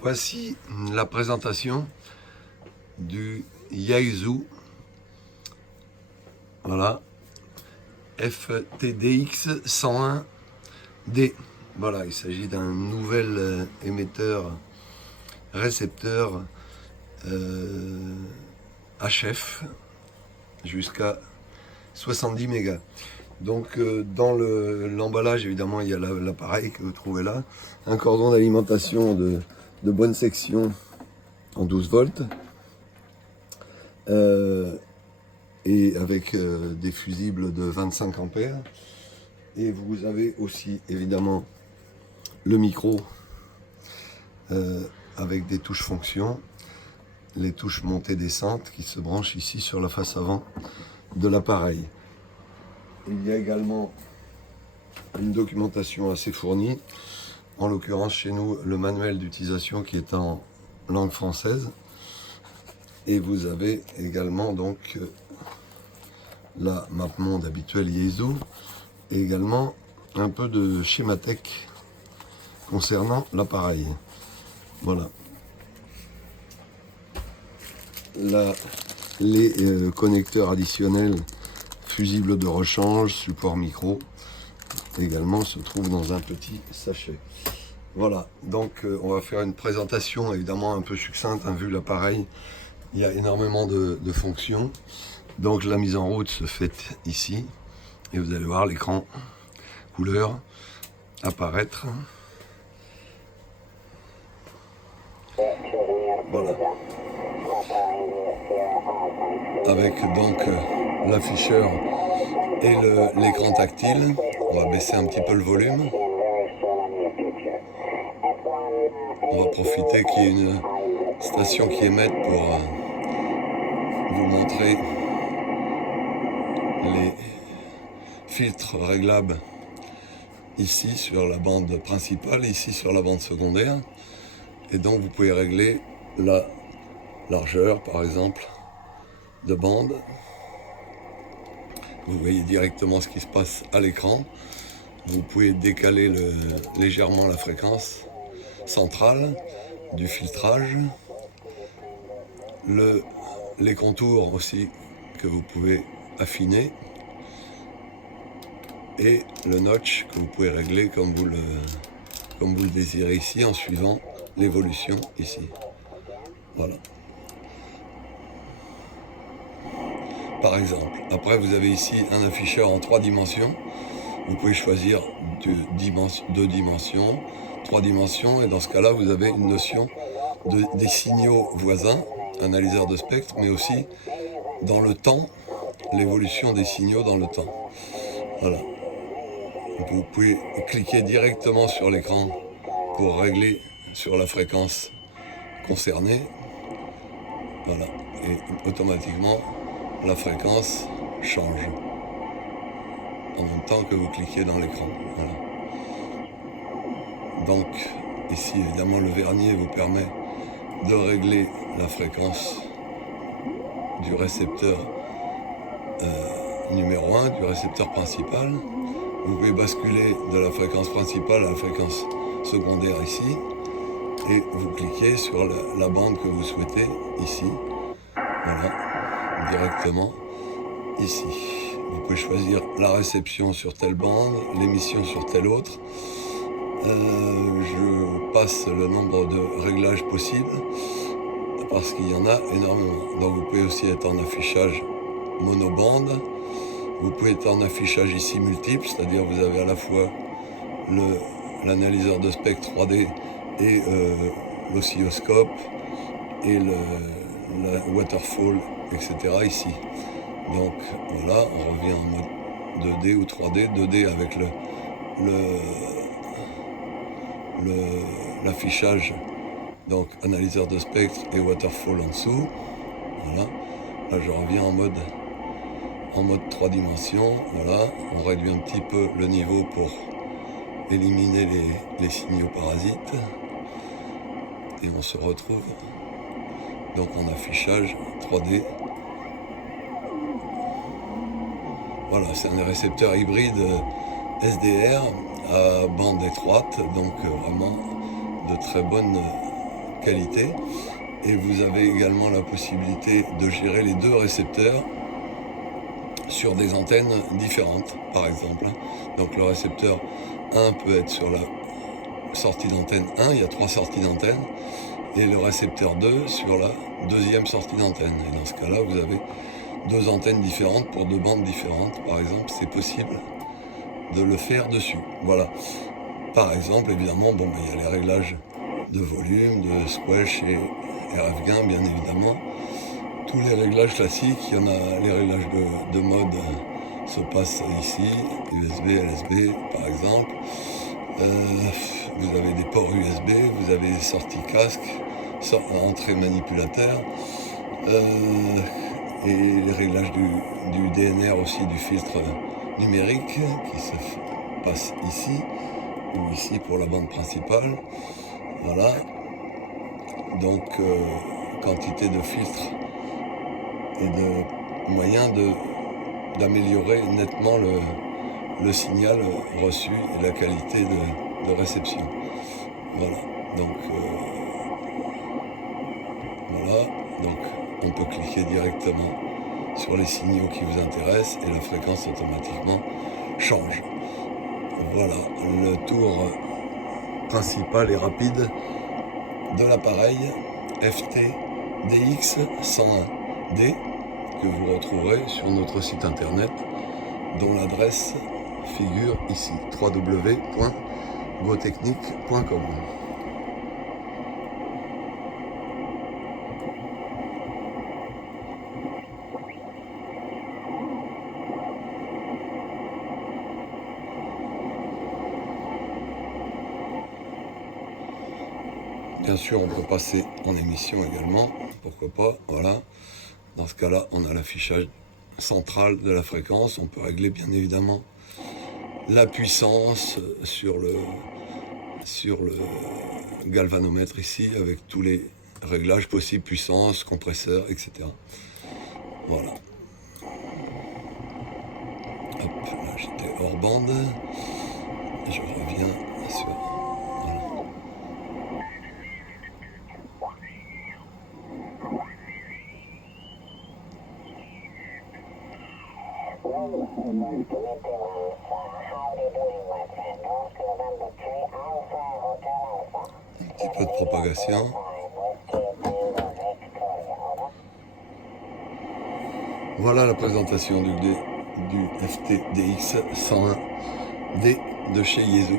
Voici la présentation du Yaesu, voilà, FTDX 101D. Voilà, il s'agit d'un nouvel émetteur récepteur HF jusqu'à 70 mégas. Donc dans l'emballage, évidemment, il y a l'appareil que vous trouvez là, un cordon d'alimentation de bonne section en 12 volts, et avec des fusibles de 25 ampères. Et vous avez aussi évidemment le micro avec des touches fonction, les touches montée descente qui se branchent ici sur la face avant de l'appareil. Il y a également une documentation assez fournie, en l'occurrence chez nous le manuel d'utilisation qui est en langue française, et vous avez également donc la map monde habituelle Yaesu et également un peu de schémathèque concernant l'appareil. Voilà. Là, les connecteurs additionnels, fusibles de rechange, support micro, également se trouvent dans un petit sachet. Voilà, donc on va faire une présentation évidemment un peu succincte, hein, vu l'appareil. Il y a énormément de fonctions. Donc la mise en route se fait ici. Et vous allez voir l'écran couleur apparaître. Voilà. Avec donc l'afficheur et l'écran tactile. On va baisser un petit peu le volume. On va profiter qu'il y ait une station qui émette pour vous montrer les filtres réglables ici sur la bande principale, ici sur la bande secondaire. Et donc vous pouvez régler la largeur par exemple de bande. Vous voyez directement ce qui se passe à l'écran. Vous pouvez décaler légèrement la fréquence centrale du filtrage, les contours aussi que vous pouvez affiner, et le notch que vous pouvez régler comme vous le désirez ici en suivant l'évolution ici. Voilà. Par exemple, après vous avez ici un afficheur en 3 dimensions. Vous pouvez choisir 2 dimensions, 3 dimensions, et dans ce cas-là, vous avez une notion des signaux voisins, analyseur de spectre, mais aussi dans le temps, l'évolution des signaux dans le temps. Voilà. Donc vous pouvez cliquer directement sur l'écran pour régler sur la fréquence concernée. Voilà. Et automatiquement, la fréquence change en même temps que vous cliquez dans l'écran. Voilà. Donc ici évidemment le vernier vous permet de régler la fréquence du récepteur numéro 1, du récepteur principal. Vous pouvez basculer de la fréquence principale à la fréquence secondaire ici, et vous cliquez sur la bande que vous souhaitez ici. Voilà, directement ici. Vous pouvez choisir la réception sur telle bande, l'émission sur telle autre. Je passe le nombre de réglages possibles parce qu'il y en a énormément. Donc vous pouvez aussi être en affichage monobande. Vous pouvez être en affichage ici multiple, c'est-à-dire vous avez à la fois l'analyseur de spectre 3D et l'oscilloscope et la waterfall, etc. ici. Donc voilà, on revient en mode 2D ou 3D, 2D avec l'affichage, donc analyseur de spectre et waterfall en dessous. Voilà, là je reviens en mode 3 dimensions. Voilà, on réduit un petit peu le niveau pour éliminer les signaux parasites, et on se retrouve donc en affichage 3D. Voilà, c'est un récepteur hybride SDR à bande étroite, donc vraiment de très bonne qualité. Et vous avez également la possibilité de gérer les deux récepteurs sur des antennes différentes, par exemple. Donc le récepteur 1 peut être sur la sortie d'antenne 1, il y a 3 sorties d'antenne, et le récepteur 2 sur la deuxième sortie d'antenne. Et dans ce cas-là, vous avez 2 antennes différentes pour 2 bandes différentes. Par exemple, c'est possible de le faire dessus. Voilà. Par exemple, évidemment, il y a les réglages de volume, de squelch et RF gain, bien évidemment. Tous les réglages classiques, il y en a les réglages de mode se passent ici, USB, LSB par exemple. Vous avez des ports USB, vous avez des sorties casque, entrée manipulateur, et les réglages du DNR aussi, du filtre numérique qui se passe ici, ou ici pour la bande principale. Voilà. Donc quantité de filtres et de moyens d'améliorer nettement le signal reçu et la qualité de réception. Voilà. Donc on peut cliquer directement sur les signaux qui vous intéressent et la fréquence automatiquement change. Voilà le tour principal et rapide de l'appareil FT-DX101D que vous retrouverez sur notre site internet dont l'adresse figure ici, www.gotechnique.com. Bien sûr, on peut passer en émission également, pourquoi pas, voilà. Dans ce cas-là, on a l'affichage central de la fréquence. On peut régler bien évidemment la puissance sur le galvanomètre ici, avec tous les réglages possibles, puissance, compresseur, etc. Voilà. Hop, là j'étais hors bande. Je reviens sur... Voilà. Un petit peu de propagation. Voilà la présentation du FT-DX101D de chez Yaesu.